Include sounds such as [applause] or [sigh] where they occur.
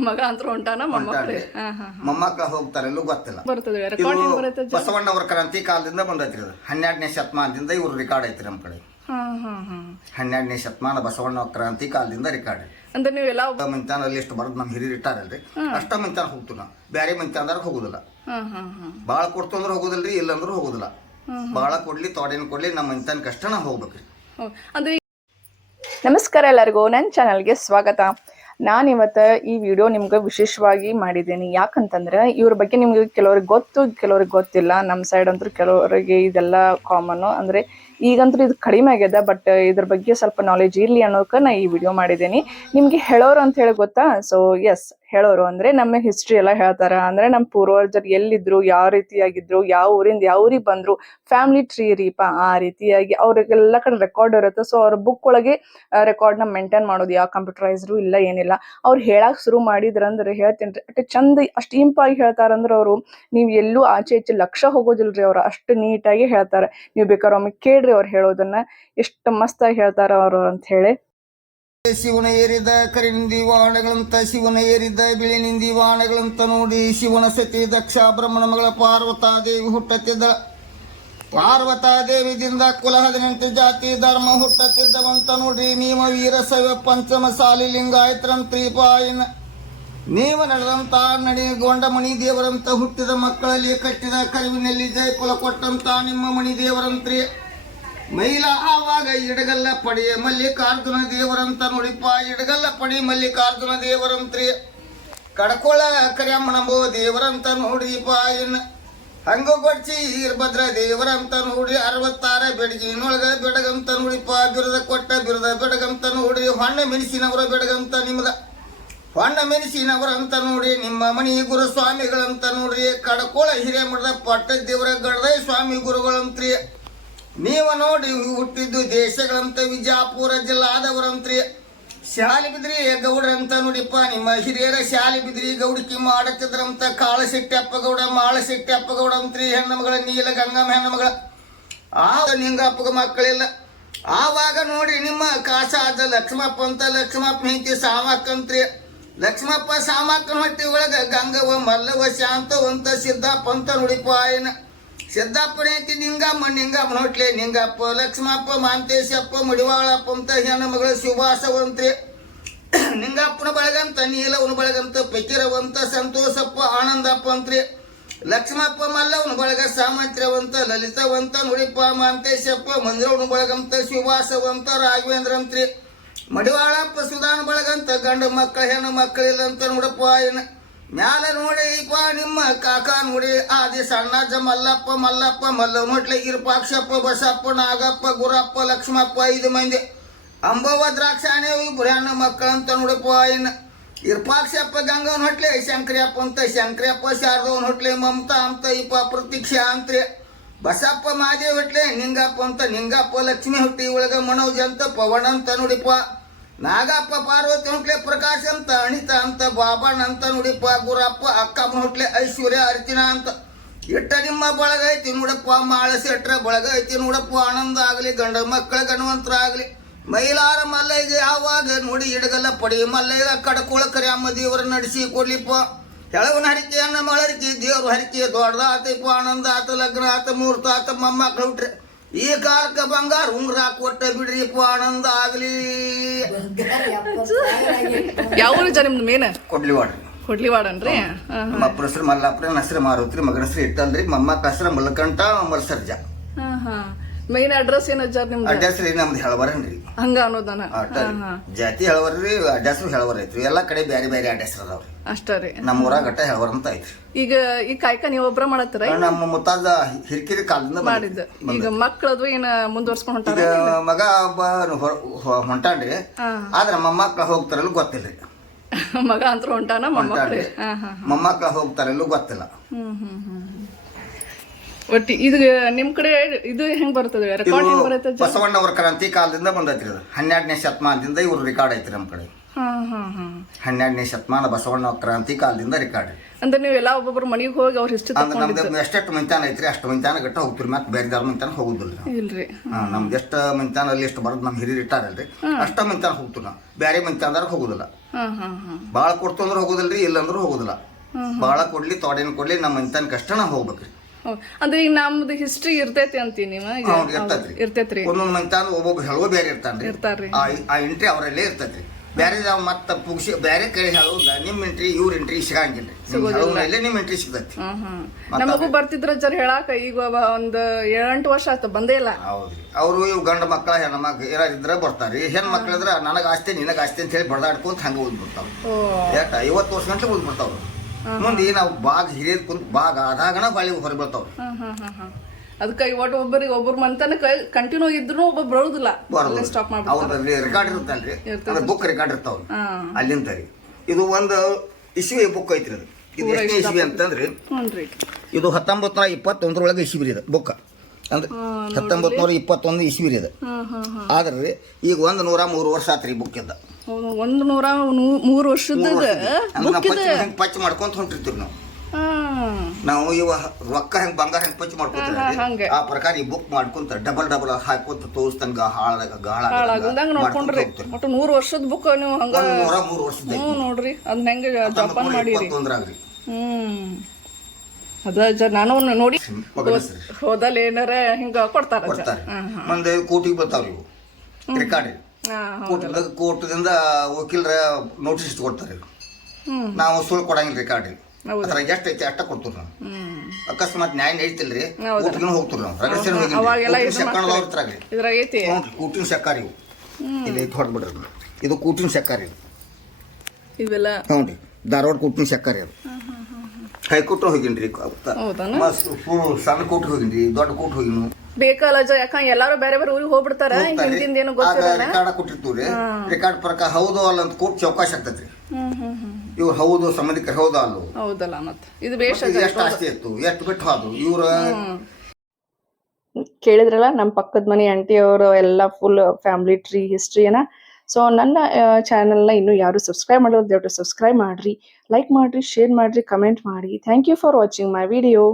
ಮಗ ಅಂತರ ಹೊಂಟಾನ ಮೊಮ್ಮಕ್ಕಳು? ಹೋಗ್ತಾರೆ ಎಲ್ಲೂ ಗೊತ್ತಿಲ್ಲ. ಬರ್ತದೆ ಅವ್ರ ರೆಕಾರ್ಡ್ ಹೆಂಗ್ ಬರುತ್ತೆ ಬಸವಣ್ಣವರ ಕ್ರಾಂತಿ ಕಾಲದಿಂದ ಬಂದೈತ್ರಿ ಅದು. ಹನ್ನೆರಡನೇ ಶತಮಾನದಿಂದ ಇವ್ರ ರೆಕಾರ್ಡ್ ಐತ್ರಿ ನಮ್ಮ ಕಡೆ. ಹಾ ಹಾ ಹಾ. ಹನ್ನೆರಡನೇ ಶತಮಾನ ಬಸವಣ್ಣ ಕ್ರಾಂತಿ ಕಾಲದಿಂದ ರೆಕಾರ್ಡ್ ಅಂದ್ರೆ ನೀವೆಲ್ಲ ಮಂಚಾನಲ್ಲಿ ಎಷ್ಟು ಬರೋದು ನಮ್ಮ ಹಿರಿಯರು ಇಟ್ಟಾರಲ್ರಿ? ಅಷ್ಟ ಮಂಚಾನ ಹೋಗ್ತೀವಿ ನಾವು. ಬೇರೆ ಮಂಚಾನದಾಗ ಹೋಗುದಿಲ್ಲ. ಬಾಳ ಹಾ ಹಾ. ಭಾಳ ಕೊಡ್ತು ಅಂದ್ರೆ ಹೋಗುದಿಲ್ರಿ ಇಲ್ಲಂದ್ರೂ ಹೋಗುದಿಲ್ಲ. ಭಾಳ ಕೊಡ್ಲಿ ತೋಡಿನ ಕೊಡ್ಲಿ ನಮ್ಮ ಮಂಚಾನ ಕಷ್ಟ ನಾವು ಹೋಗ್ಬೇಕ್ರಿ ಅಂದ್ರೆ ನಮಸ್ಕಾರ ಎಲ್ಲರಿಗೂ. ನನ್ನ ಚಾನಲ್ಗೆ ಸ್ವಾಗತ. ನಾನಿವತ್ತು ಈ ವಿಡಿಯೋ ನಿಮ್ಗೆ ವಿಶೇಷವಾಗಿ ಮಾಡಿದ್ದೀನಿ. ಯಾಕಂತಂದ್ರೆ ಇವ್ರ ಬಗ್ಗೆ ನಿಮ್ಗೆ ಕೆಲವ್ರಿಗೆ ಗೊತ್ತು, ಕೆಲವ್ರಿಗೆ ಗೊತ್ತಿಲ್ಲ. ನಮ್ಮ ಸೈಡ್ ಅಂತೂ ಕೆಲವರಿಗೆ ಇದೆಲ್ಲ ಕಾಮನ್ನು ಅಂದರೆ ಈಗಂತೂ ಇದು ಕಡಿಮೆ ಆಗ್ಯದ ಬಟ್ ಇದ್ರ ಬಗ್ಗೆ ಸ್ವಲ್ಪ ನಾಲೆಜ್ ಇರಲಿ ಅನ್ನೋಕೆ ನಾ ಈ ವಿಡಿಯೋ ಮಾಡಿದ್ದೀನಿ. ನಿಮಗೆ ಹೇಳೋರು ಅಂತ ಹೇಳಿ ಗೊತ್ತಾ? ಸೊ ಎಸ್ ಹೇಳೋರು ಅಂದರೆ ನಮ್ಮ ಹಿಸ್ಟ್ರಿ ಎಲ್ಲ ಹೇಳ್ತಾರೆ. ಅಂದ್ರೆ ನಮ್ಮ ಪೂರ್ವಜರು ಎಲ್ಲಿದ್ರು, ಯಾವ ರೀತಿಯಾಗಿದ್ರು, ಯಾವ ಊರಿಂದ ಯಾವ ಊರಿಗೆ ಬಂದರು ಫ್ಯಾಮಿಲಿ ಟ್ರೀ ರೀಪ, ಆ ರೀತಿಯಾಗಿ ಅವ್ರಿಗೆಲ್ಲ ಕಡೆ ರೆಕಾರ್ಡ್ ಇರುತ್ತೆ. ಸೊ ಅವ್ರ ಬುಕ್ ಒಳಗೆ ರೆಕಾರ್ಡ್ನ ಮೇಂಟೈನ್ ಮಾಡೋದು. ಯಾವ ಕಂಪ್ಯೂಟರೈಸ್ರು ಇಲ್ಲ, ಏನಿಲ್ಲ. ಅವ್ರು ಹೇಳಕ್ ಶುರು ಮಾಡಿದ್ರಂದ್ರೆ ಹೇಳ್ತೀನಿ ರೀ, ಅಷ್ಟು ಚಂದ, ಅಷ್ಟು ಇಂಪಾಗಿ ಹೇಳ್ತಾರಂದ್ರೆ ಅವರು, ನೀವು ಎಲ್ಲೂ ಆಚೆ ಈಚೆ ಲಕ್ಷ ಹೋಗೋದಿಲ್ರಿ ಅವ್ರು. ಅಷ್ಟು ನೀಟಾಗಿ ಹೇಳ್ತಾರೆ. ನೀವು ಬೇಕಾದ್ರೆ ಒಮ್ಮೆ ಕೇಳ್ರಿ ಅವ್ರು ಹೇಳೋದನ್ನ ಎಷ್ಟು ಮಸ್ತಾಗಿ ಹೇಳ್ತಾರ ಅವರು ಅಂತ ಹೇಳಿ. ಶಿವನ ಏರಿದ ಕರಿನಿಂದಿ ವಾಣಗಳಂತ ಶಿವನ ಏರಿದ ಬಿಳಿನಿಂದಿ ವಾಣಗಳಂತ ನೋಡಿ ಶಿವನ ಸತಿ ದಕ್ಷ ಬ್ರಹ್ಮಣ ಮಗಳ ಪಾರ್ವತಾದೇವಿ ಹುಟ್ಟತ್ತಿದ್ದ. ಪಾರ್ವತಾದೇವಿದಿಂದ ಕುಲ ಹದಿನೆಂಟು ಜಾತಿ ಧರ್ಮ ಹುಟ್ಟತ್ತಿದ್ದವಂತ ನೋಡಿ ನೀವ ವೀರ ಪಂಚಮ ಸಾಲಿ ಲಿಂಗಾಯತ್ರಂ ತ್ರಿಪಾಯಿನ. ನೀವ ನಡೆದಂತ ನಡಿ ಗೊಂಡಮಣಿ ದೇವರಂತ ಹುಟ್ಟಿದ ಮಕ್ಕಳಲ್ಲಿ ಕಟ್ಟಿದ ಕರುವಿನಲ್ಲಿ ಜಯಕುಲ ಕೊಟ್ಟಂತ ನಿಮ್ಮ ಮಣಿ ದೇವರಂತ್ರಿ. ಮೈಲ ಆವಾಗ ಇಡಗಲ್ಲ ಪಡಿ ಮಲ್ಲಿಕಾರ್ಜುನ ದೇವರಂತ ನೋಡಿಪ್ಪ ಇಡಗಲ್ಲ ಪಡಿ ಮಲ್ಲಿಕಾರ್ಜುನ ದೇವರಂತ್ರಿ. ಕಡ್ಕೊಳ ಕರ್ಯಮ್ಮನಂಬೋ ದೇವರಂತ ನೋಡಿಪ್ಪ ಇನ್ನ ಹಂಗ ಕೊಡ್ಸಿ ಇರ್ಭದ್ರ ದೇವರಂತ ನೋಡಿ ಅರವತ್ತಾರ ಬೆಡಗಿನೊಳಗ ಬೆಡಗಂತ ನೋಡಿಪ್ಪ ಬಿರದ ಕೊಟ್ಟ ಬಿರದ ಬೆಡಗಂತ ನೋಡಿ ಹೊಣ್ಣ ಮೆಣಸಿನವರ ಬೆಡಗಂತ ನಿಮ್ದ. ಹೊಣ್ಣ ಮೆಣಸಿನವರಂತ ನೋಡಿ ನಿಮ್ಮ ಮನಿ ಗುರು ಸ್ವಾಮಿಗಳಂತ ನೋಡ್ರಿ ಕಡ್ಕೋಳ ಹಿರೇಮಠದ ಪಟ್ಟ ದೇವರ ಗಡದ ಸ್ವಾಮಿ ಗುರುಗಳಂತ್ರಿ. ನೀವ ನೋಡಿ, ಹುಟ್ಟಿದ್ದು ದೇಶಗಳಂತ, ವಿಜಾಪುರ ಜಿಲ್ಲಾದವರಂತ್ರಿ. ಶಾಲಿ ಬಿದ್ರಿ, ಗೌಡ್ರಂತ ನೋಡಿಪ್ಪ, ನಿಮ್ಮ ಹಿರಿಯರ ಶಾಲಿ ಬಿದ್ರಿ, ಗೌಡಕಿ ಮಾಡತ್ತಿದ್ರಂತ ಕಾಳ ಶೆಟ್ಟಪ್ಪ ಗೌಡ ಮಾಳ ಶೆಟ್ಟಪ್ಪ ಗೌಡ ಅಂತ್ರಿ ಹೆಣ್ಣು ಮಗಳ ನೀಲ, ಗಂಗಮ್ಮ ಹೆಣ್ಣು ಮಗಳ ಆಗ ನಿಂಗಪ್ಪಗ ಮಕ್ಕಳಿಲ್ಲ. ಆವಾಗ ನೋಡಿ, ನಿಮ್ಮ ಕಾಸಾದ ಲಕ್ಷ್ಮಪ್ಪ ಅಂತ, ಲಕ್ಷ್ಮಪ್ಪ ಹೆಂಡತಿ ಸಾಮಕ್ಕಂತ್ರಿ ಲಕ್ಷ್ಮಪ್ಪ ಸಾಮಕ್ಕನ ಹೊಟ್ಟಿ ಒಳಗ ಗಂಗವ ಮಲ್ಲವ ಶಾಂತವಂತ ಸಿದ್ದಪ್ಪ ಅಂತ ನೋಡಿಪ್ಪ ಆಯನ. ಸಿದ್ದಪ್ಪನ ಹೆಂಡತಿ ನಿಂಗಮ್ಮ ನಿಂಗಮ್ಮ ಹೊಟ್ಲೆ, ನಿಂಗಪ್ಪ, ಲಕ್ಷ್ಮಪ್ಪ, ಮಾಂತೇಶಪ್ಪ, ಮಡಿವಾಳಪ್ಪ ಅಂತ ಹೆಣ್ಣು ಮಗಳ ಸುಭಾಸವಂತ್ರಿ [coughs] ನಿಂಗಪ್ಪನ ಬಳಗಂತ ನೀಲವನ ಬಳಗಂತ ಪೆಕಿರವಂತ ಸಂತೋಷಪ್ಪ, ಆನಂದಪ್ಪ ಅಂತ್ರಿ. ಲಕ್ಷ್ಮಪ್ಪ ಮಲ್ಲವನ ಬಳಗ, ಸಾಮಂತ್ರ್ಯವಂತ, ಲಲಿತವಂತ, ನುಡಿಪ್ಪ, ಮಾಂತೇಶಪ್ಪ ಮಂದಿರವನ ಬಳಗಂತ ಶಿವಾಸವಂತ ರಾಘವೇಂದ್ರ ಅಂತ್ರಿ. ಮಡಿವಾಳಪ್ಪ, ಸುಧಾನ ಬಳಗಂತ, ಗಂಡು ಮಕ್ಕಳು, ಹೆಣ್ಣು ಮಕ್ಕಳಿಲ್ಲಂತ ನೋಡಪ್ಪ ಏನ ಮ್ಯಾಲ ನೋಡಿ ಇಪ್ಪ ನಿಮ್ಮ ಕಾಕ ನೋಡಿ. ಆದಿ ಸಣ್ಣಜ್ಜ ಮಲ್ಲಪ್ಪ ಮಲ್ಲಪ್ಪ, ಮಲ್ಲ ನೋಟ್ಲೆ ಇರ್ಪಾಕ್ಷಪ್ಪ, ಬಸಪ್ಪ, ನಾಗಪ್ಪ, ಗುರಪ್ಪ, ಲಕ್ಷ್ಮಪ್ಪ, ಐದು ಮಂದಿ. ಅಂಬವ ದ್ರಾಕ್ಷಾಣೆ ಬುರ್ಯಾಣ ಮಕ್ಕಳಂತ ನೋಡಪ್ಪ, ಇನ್ನು ಇರ್ಪಾಕ್ಷಪ್ಪ ಗಂಗವನ ಹೊಟ್ಲೆ ಶಂಕರಪ್ಪ ಅಂತ ಶಂಕರಪ್ಪ ಶಾರದವನ ಹೊಟ್ಲೆ ಮಮತಾ ಅಂತ, ಇಪ್ಪ ಪ್ರತೀಕ್ಷಾ ಅಂತ್ರಿ ಬಸಪ್ಪ, ಮಾದೇವ್ ಹೊಟ್ಲೆ ನಿಂಗಪ್ಪ ಅಂತ, ನಿಂಗಪ್ಪ, ಲಕ್ಷ್ಮಿ ಹುಟ್ಟಿ, ಒಳಗ ಮನೋಜ್ ಅಂತ, ಪವನ್ ಅಂತ ನೋಡಿಪ್ಪ. ನಾಗಪ್ಪ, ಪಾರ್ವತಿ ಹುಟ್ಲೆ ಪ್ರಕಾಶ್ ಅಂತ ಅಣಿತ ಅಂತ, ಬಾಬಣ್ಣ ಅಂತ ನೋಡಿಪ್ಪ, ಗುರಪ್ಪ, ಅಕ್ಕಮ್ಮನ ಹುಟ್ಲೆ ಐಶ್ವರ್ಯ, ಅರ್ಚನಾ ಅಂತ. ಇಟ್ಟ ನಿಮ್ಮ ಬಳಗ ಐತಿ ನೋಡಪ್ಪ ಮಾಳಸೆಟ್ರ ಬಳಗ ಐತಿ ನೋಡಪ್ಪ, ಆನಂದ ಆಗಲಿ, ಗಂಡ ಮಕ್ಕಳ ಗಣವಂತರ ಆಗಲಿ ಮೈಲಾರ ಮಲ್ಲೈಗೆ ಯಾವಾಗ ನೋಡಿ ಇಡಗಲ್ಲ, ಪಡಿ ಮಲ್ಲೈಗ ಕಡಕೋಳ ಅಮ್ಮ ದೇವರ ನಡೆಸಿ ಕೊಡ್ಲಿಪ್ಪ. ಕೆಳವನ ಹರಿಕೆ ಅನ್ನ ಮಳರಿಕೆ, ದೇವ್ರ ಹರಿಕೆ ದೊಡ್ಡದ ಆತಪ್ಪ ಆನಂದ ಆತ ಲಗ್ನ ಆತ ಮುಹೂರ್ತ ಆತ ಮೊಮ್ಮಕ್ಕಳು ಹುಟ್ರೆ. ಈ ಕಾಲಕ್ಕ ಬಂಗಾರ ಉಂಗ್ರ ಕೊಟ್ಟ ಬಿಡ್ರಿಪ್ಪ ಆನಂದ ಆಗ್ಲಿ. ಯಾವ ಊರು ಜನ ನಿಮ್ದು ಮೇನ್ ಕೊಡ್ಲಿ ವಾಡ್ರಿ ಕೊಡ್ಲಿವಾಡನ್ರಿ ವಾಡನ್ರಿ ನಮ್ಮ ಅಪ್ಪನ ಹೆಸರು ಮಲ್ಲಾಪುರ ನನ್ನ ಹೆಸರು ಮಾರುತ್ರಿ ಮಗನ ಹೆಸರು ಇಟ್ಟಲ್ರಿ ಮಮ್ಮ ಕಸರ ಮಲ್ಕಂಟ ಮರ್ಸರ್ಜ ಹಾ ಹಾ. ಮೇನ್ ಅಡ್ರೆಸ್ ಏನ್ ಅಜ್ಜಾರ್ ನಿಮ್ದು? ಅಡ್ರೆಸ್ ರೀ ನಮ್ದು ಹೇಳಬರನ್ರಿ ಹಂಗ ಅನ್ನೋದನ? ಆಟ ಜಾತಿ ಹೇಳವರ್ರಿ ಅಡ್ರೆಸ್ ಹೇಳವರ್ ಐತ್ರಿ. ಎಲ್ಲಾ ಕಡೆ ಬ್ಯಾರೆ ಬ್ಯಾರೆ ಅಡ್ರೆಸ್ ಅದಾವ್ರಿ ಅಷ್ಟ ರೀ. ನಮ್ಮ ಊರಾಗ ಗಟ್ಟ ಹೇಳವರ್ ಅಂತ ಐತ್ರಿ. ಈಗ ಈ ಕಾಯ್ಕ ನೀವ್ ಒಬ್ರ ಮಾಡತ್ತರ ನಮ್ಮ ಮುತ್ತಾದ ಹಿರಿಕಿರಿ ಕಾಲದಿಂದ ಮಾಡಿದ್ದ. ಈಗ ಮಕ್ಕಳದು ಏನ ಮುಂದುವರ್ಸ್ಕೊಂಡ್ ಹೊಂಟಾರ ಈಗ ಮಗ ಒಬ್ಬ ಹೊ- ಹೊ- ಹೊಂಟಾನ್ರಿ. ಆದ್ರ ಮೊಮ್ಮಕ್ಳ ಹೋಗ್ತಾರಲ್ಲ ಗೊತ್ತಿಲ್ರಿ [laughs] ಮಗ ಅಂತ ಹೊಂಟಾನ ಮೊಮ್ಮಕ್ಳು? ಹೊಂಟಾನ್ರಿ. ಹಾ ಹಾ ಮೊಮ್ಮಕ್ಳ ಹೋಗ್ತಾರಲ್ಲ ಗೊತ್ತಿಲ್ಲ. ಹ್ಮ್ ಹ್ಮ್. ಒಟ್ಟಿ ಇದು ನಿಮ್ ಕಡೆ ಇದು ಹೆಂಗ್ ಬರ್ತದೆ? ರೆಕಾರ್ಡ್ ಹೆಂಗ್ ಬರುತ್ತೆ ಬಸವಣ್ಣವರ ಕ್ರಾಂತಿ ಕಾಲದಿಂದ ಬಂದೈತ್ರಿ ಇದು. ಹನ್ನೆರಡನೇ ಶತಮಾನದಿಂದ ಇವರು ರೆಕಾರ್ಡ್ ಐತ್ರಿ ನಮ್ಮ ಕಡೆ. ಹನ್ನೆರಡನೇ ಶತಮಾನ ಬಸವಣ್ಣ ಕ್ರಾಂತಿ ಕಾಲದಿಂದ ರೆಕಾರ್ಡ್ ಅಂದ್ರೆ ಎಲ್ಲಾ ಒಬ್ಬೊಬ್ರು ಮನೆಗೆ ಹೋಗಿ ಅವ್ರ ಹಿಸ್ಟ್ರಿ ಅಂದ್ರೆ ನಮ್ದು ಎಷ್ಟೆಷ್ಟು ಮಂತಾನ ಐತ್ರಿ ಅಷ್ಟು ಮಿಂತಾನ ಗಟ್ಟ ಹೋಗ್ತೀರಿ ಮತ್ತೆ ಬೇರೆ ದಾರ ಮಂತಾನ ಹೋಗುದಿಲ್ಲ ನಾವು. ಇಲ್ರಿ. ನಮ್ದು ಎಷ್ಟು ಮಂತಾನ ಅಲ್ಲಿ ಎಷ್ಟು ಬರೋದು ನಮ್ಮ ಹಿರಿಯರು ಇಟ್ಟಾರಲ್ರಿ ಅಷ್ಟ ಮಂತಾನ ಹೋಗ್ತೀವಿ ನಾವು. ಬೇರೆ ಮಂತಾನದಾಗ ಹೋಗುದಿಲ್ಲ. ಭಾಳ ಕೊಡ್ತು ಅಂದ್ರೆ ರೀ ಇಲ್ಲಂದ್ರೂ ಹೋಗುದಿಲ್ಲ. ಭಾಳ ಕೊಡ್ಲಿ ತೋಡಿನ ಕೊಡ್ಲಿ ನಮ್ಮ ಮಿಂತಾನ ಕಷ್ಟ ನಾವು ಹೋಗ್ಬೇಕ್ರಿ. ಅಂದ್ರೆ ಈಗ ನಮ್ದು ಹಿಸ್ಟ್ರಿ ಇರ್ತೈತಿ ಅಂತೀನಿ ನೀವು ಇರ್ತೈತ್ರಿ. ಇರ್ತೈತ್ರಿ ಒಂದೊಂದು ಮಂತಾನ ಒಬ್ಬೊಬ್ಬ ಹೇಳುವ ಬೇರೆ ಇರ್ತಾನ್ರಿ ಇರ್ತಾರ್ರಿ ಆ ಎಂಟ್ರಿ ಅವರಲ್ಲೇ ಇರ್ತೈತ್ರಿ ಬೇರೆ ನಾವು ಮತ್ತೆ ಪುಗ್ಸಿ ಬೇರೆ ಕಡೆ ಹೇಳುವುದ ನಿಮ್ ಎಂಟ್ರಿ ಇವ್ರ ಎಂಟ್ರಿ ಸಿಗಂಗಿಲ್ಲ ನಿಮ್ ಎಂಟ್ರಿ ಸಿಗ್ತೈತಿ. ನಮಗೂ ಬರ್ತಿದ್ರ ಜರ ಹೇಳಾಕ. ಈಗ ಒಂದ್ ಏಳೆಂಟು ವರ್ಷ ಆಯ್ತು ಬಂದೇ ಇಲ್ಲ. ಹೌದ್ರಿ ಅವರು ಇವ್ ಗಂಡ ಮಕ್ಕಳ ಹೆಣ್ಣು ಮಕ್ಳು ಇದ್ರೆ ಬರ್ತಾರ್ರಿ ಹೆಣ್ ಮಕ್ಳು ಇದ್ರೆ ನನಗೆ ಆಸ್ತಿ ನಿನಗ ಆಸ್ತಿ ಅಂತ ಹೇಳಿ ಬಡದಾಡ್ಕೊಂತ ಹಂಗ ಓದ್ಬಿಡ್ತಾವ ಓ. ಯಾಕ ಐವತ್ತು ವರ್ಷ ಗಂಟೆ ಓದ್ಬಿಡ್ತಾವ ಮುಂದೆ ನಾವು ಬಾಗ್ ಹಿರಿಯದ್ ಕುಂತ ಬಾಗ್ ಆದಾಗಣ ಬಾಳಿ ಹೊರಬೀಳ್ತಾವ ಅದಕ್ಕೆ ಒಟ್ಟು ಒಬ್ಬರಿಗೆ ಒಬ್ಬರು ಮಂತನಕ ಕಂಟಿನ್ಯೂ ಇದ್ರು ಒಬ್ಬ ಬರೋದಿಲ್ಲ. ಬರೋದು ಸ್ಟಾಪ್ ಮಾಡ್ಬಿಡ್ತಾರೆ. ರೆಕಾರ್ಡ್ ಇರುತ್ತಲ್ರಿ? ಅದು ಬುಕ್ ರೆಕಾರ್ಡ್ ಇರ್ತಾವ ಅಲ್ಲಿಂದ ರೀ. ಇದು ಒಂದು ಇಸ್ವಿ ಬುಕ್ ಐತ್ರಿ ಅದು. ಇದು ಎಷ್ಟನೇ ಇಸ್ವಿ ಅಂತಂದ್ರೆ ಇದು ಹತ್ತೊಂಬತ್ತು ನೂರ ಇಪ್ಪತ್ತೊಂದರೊಳಗೆ ಇಸ್ವಿ ರೀ ಇದು ಬುಕ್ ಅಂದ್ರೆ ಹತ್ತೊಂಬತ್ತು ನೂರ ಇಪ್ಪತ್ತೊಂದು ಇಸ್ವಿ ರೀ ಹಾ ಆದ್ರೆ ಈಗ ಒಂದು ನೂರ ಮೂರು ವರ್ಷ ಆತ್ರಿ ಬುಕ್ ಇದ್ದ. ಒಂದು ನೂರ ಮೂರು ವರ್ಷದ ಅಂದ್ರೆ ನಾವು ಪಚ್ ಹೆಂಗ್ ಮಾಡ್ಕೊಂತ ಹೊಂಟಿರ್ತೀವಿ ನಾವು. ನಾವು ಇವ ರೊಕ್ಕ ಹೆಂಗ್ ಬಂಗಾರ ಹೆಂಗ್ ಪಚ್ ಮಾಡ್ಕೊತೀವಿ. ಆ ಪ್ರಕಾರ ಈ ಬುಕ್ ಮಾಡ್ಕೊಂತ ಡಬಲ್ ಡಬಲ್ ಹಾಕೊಂತ ತೋರಿಸ್ತಂಗ ಹಾಳಾಗ ಗಾಳ ಹಾಳಾಗದಂಗ ನೋಡ್ಕೊಂಡ್ರಿ. ಒಟ್ಟು ನೂರು ವರ್ಷದ ಬುಕ್ ನೀವು ಹಂಗ ನೂರ ಮೂರು ವರ್ಷದ ನೋಡ್ರಿ. ಅದ್ನ ಹೆಂಗೆ ಜಪಾನ್ ಮಾಡಿರಿ. ಇಪ್ಪತ್ತೊಂದ್ರಾಗ್ರಿ ಹ್ಮ್. ಅದ ನಾನು ನೋಡಿ. ಹೋದಲ್ಲಿ ಏನಾರ ಹಿಂಗ ಕೊಡ್ತಾರ ಮುಂದೆ ಕೋಟಿಗೆ ಬರ್ತಾವ್ರಿ ಇವು. ರೆಕಾರ್ಡ್ ಕೋರ್ಟ್ದಾಗ ಕೋರ್ಟ್ದಿಂದ ವಕೀಲರ ನೋಟಿಸ್ ಕೊಡ್ತಾರೆ. ಹ್ಮ್. ನಾವು ಸುಳ್ಳು ಕೊಡಂಗಿಲ್ಲ ರೆಕಾರ್ಡ್ ಅದ್ರಾಗ ಎಷ್ಟು ಐತಿ ಅಷ್ಟ ಕೊಡ್ತೀವಿ ನಾವು. ಅಕಸ್ಮಾತ್ ನ್ಯಾಯ ನಡೀತಿಲ್ರಿ ಕೋರ್ಟ್ಗಿನ ಹೋಗ್ತೀವಿ ನಾವು. ರಗಡ್ಸೇನು ಹೋಗಿ ಕೂಟಿನ ಸೆಕ್ಕಾರ ಇವು. ಇಲ್ಲಿ ಐತಿ ಹೊಡ್ಬಿಡ್ರಿ ಇದು ಕೂಟಿನ ಸೆಕ್ಕಾರ ಇದು ಇವೆಲ್ಲ ಹ್ಞೂ ರೀ. ಧಾರವಾಡ ಕೂಟಿನ ಸೆಕ್ಕಾರ ಇದು ಹೈಕೋರ್ಟ್ ಹೋಗಿನ್ರಿ? ಮಸ್ತ್ ಸಣ್ಣ ಕೋರ್ಟ್ ಹೋಗಿನ್ರಿ ದೊಡ್ಡ ಕೋರ್ಟ್ ಹೋಗಿನು. ಬೇಕಲ್ಲ ಜ ಯಾಕ ಎಲ್ಲಾರು ಬೇರೆ ಬೇರೆ ಊರಿಗೆ ಹೋಗ್ಬಿಡ್ತಾರ? ಹಿಂದಿಂದ ಏನು ಗೊತ್ತಿರಲ್ಲ ರೆಕಾರ್ಡ್ ಕೊಟ್ಟಿರ್ತೀವ್ರಿ ರೆಕಾರ್ಡ್ ಪ್ರಕಾರ ಹೌದು ಅಲ್ಲ ಅಂತ ಕೋರ್ಟ್ ಚೌಕಾಶ ಹ್ಮ್ ಇವ್ರು ಹೌದು ಸಂಬಂಧಿಕರು ಹೌದು ಅಲ್ಲ? ಹೌದಲ್ಲ ಮತ್ತೆ. ಇದು ಬೇಷ ಎಷ್ಟು ಆಸ್ತಿ ಇತ್ತು? ಎಷ್ಟು ಬಿಟ್ಟು ಹೋದ್ರು? ಇವ್ರ ಕೇಳಿದ್ರಲ್ಲ ನಮ್ಮ ಪಕ್ಕದ ಮನೆ ಆಂಟಿ ಅವರು ಎಲ್ಲ ಫುಲ್ ಫ್ಯಾಮಿಲಿ ಟ್ರೀ ಹಿಸ್ಟ್ರಿಯನ್ನ ಸೊ ನನ್ನ ಚಾನೆಲ್ನ ಇನ್ನೂ ಯಾರು ಸಬ್ಸ್ಕ್ರೈಬ್ ಮಾಡೋದು ದಯವಿಟ್ಟು ಸಬ್ಸ್ಕ್ರೈಬ್ ಮಾಡ್ರಿ ಲೈಕ್ ಮಾಡ್ರಿ ಶೇರ್ ಮಾಡ್ರಿ ಕಮೆಂಟ್ ಮಾಡಿ thank you for watching my video